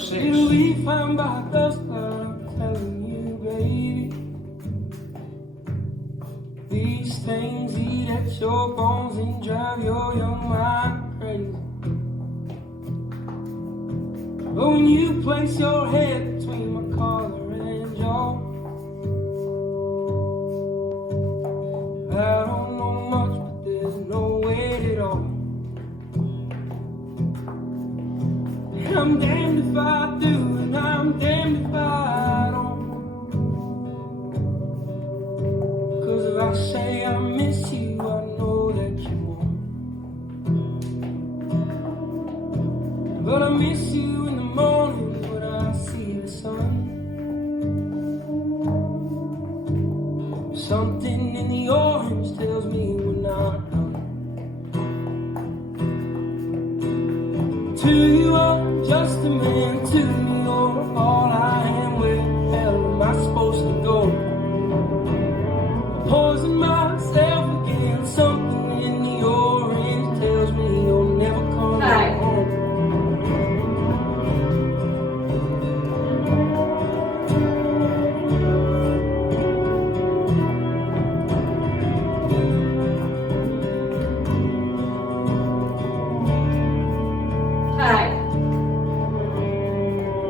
6. Till we find by dust cloud, I'm telling you, baby. These things eat at your bones and drive your young mind crazy. But when you place your head between my collar and jaw, I don't know much, but there's no weight at all. And I'm damned if I do, and I'm damned if I don't. 'Cause if I say I miss you, I know that you won't. But I miss you in the mornings when I see the sun. Something in the orange tells me we're not done. To you I'm just a man, to me you're all I am. Where the hell am I supposed to go? I'm poisoning myself again. Something in the orange tells me you'll never come home.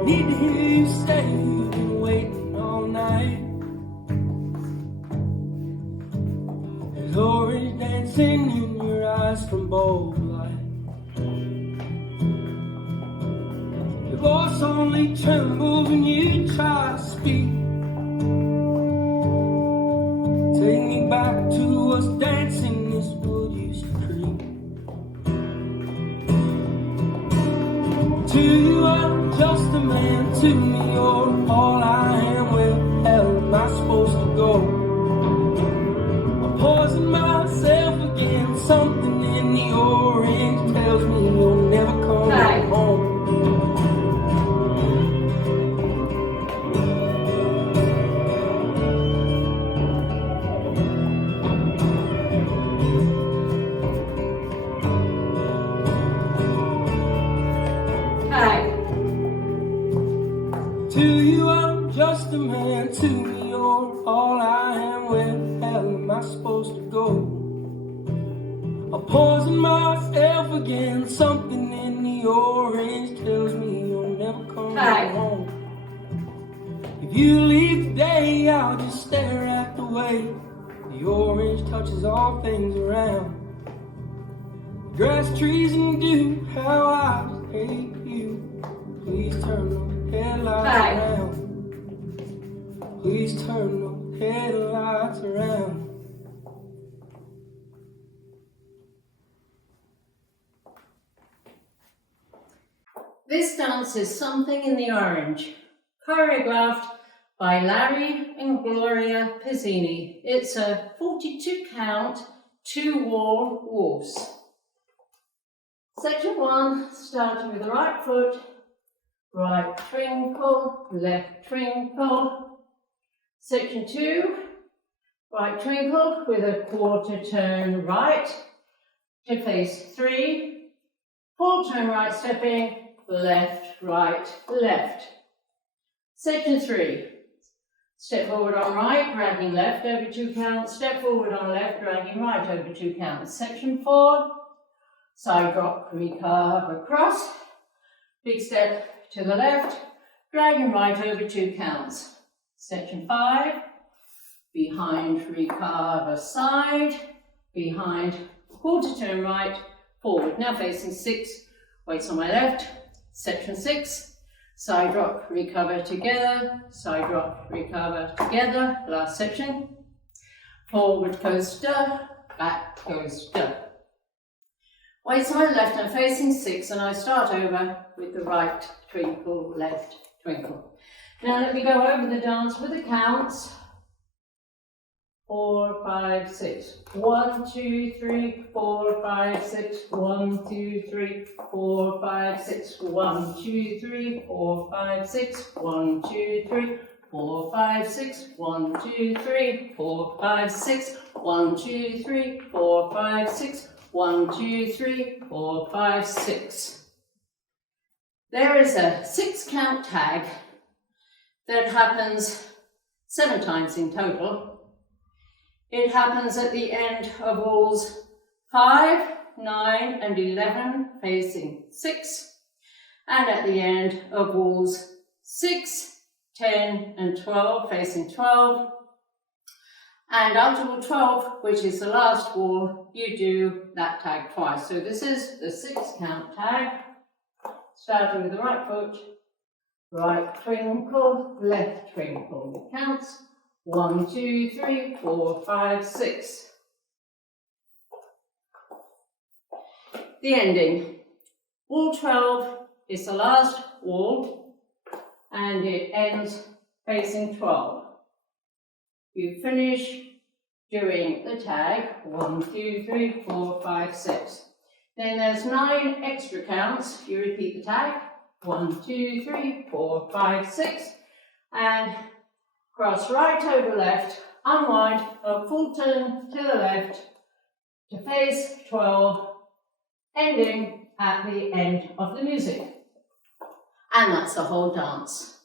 Need to hear you say you've been waiting all night. There's orange dancing in your eyes from bulb light. Your voice only trembles when you try to speak. Take me back to us dancing this wood used to creep. To you I'm just a man, to me you're all I am. Where the hell am I supposed to go? I poison myself again. Something in the orange tells me you'll never come home. To you I'm just a man, to me you're all I am. Where the hell am I supposed to go? I poison myself again. Something in the orange tells me you'll never come home. If you leave today, I'll just stare at the way the orange touches all things around. Grass, trees, and dew, how I just hate you. Please turn the headlights around. Please turn the headlights around. This dance is Something in the Orange, choreographed by Larry and Gloria Pizzini. It's a 42 count, 2-wall waltz. Section 1, starting with the right foot, right twinkle, left twinkle. Section 2, right twinkle with a quarter turn right to face 3, full turn right stepping, left, right, left. Section 3, step forward on right, dragging left over 2 counts, step forward on left, dragging right over 2 counts. Section 4, side drop, recurve across, big step to the left, dragging right over 2 counts. Section 5, behind, recurve aside, behind, quarter turn right, forward. Now facing 6, weights on my left. Section 6, side drop, recover together, side drop, recover together. Last section. Forward coaster, back coaster. Weights on my left, I'm facing 6, and I start over with the right twinkle, left twinkle. Now let me go over the dance with the counts. 4, 5, 6. 1, 2, 3, 4, 5, 6. 1, 2, 3, 4, 5, 6. 1, 2, 3, 4, 5, 6. 1, 2, 3, 4, 5, 6. 1, 2, 3, 4, 5, 6. 1, 2, 3, 4, 5, 6. 1, 2, 3, 4, 5, 6. There is a 6-count tag that happens 7 times in total. It happens at the end of walls 5, 9 and 11 facing 6, and at the end of walls 6, 10 and 12 facing 12. And after wall 12, which is the last wall, you do that tag twice. So this is the 6-count tag, starting with the right foot, right twinkle, left twinkle. It counts 1, 2, 3, 4, 5, 6. The ending. Wall 12 is the last wall, and it ends facing 12. You finish doing the tag 1, 2, 3, 4, 5, 6. Then there's 9 extra counts. You repeat the tag 1, 2, 3, 4, 5, 6, and cross right over left, unwind, a full turn to the left to face 12, ending at the end of the music. And that's the whole dance.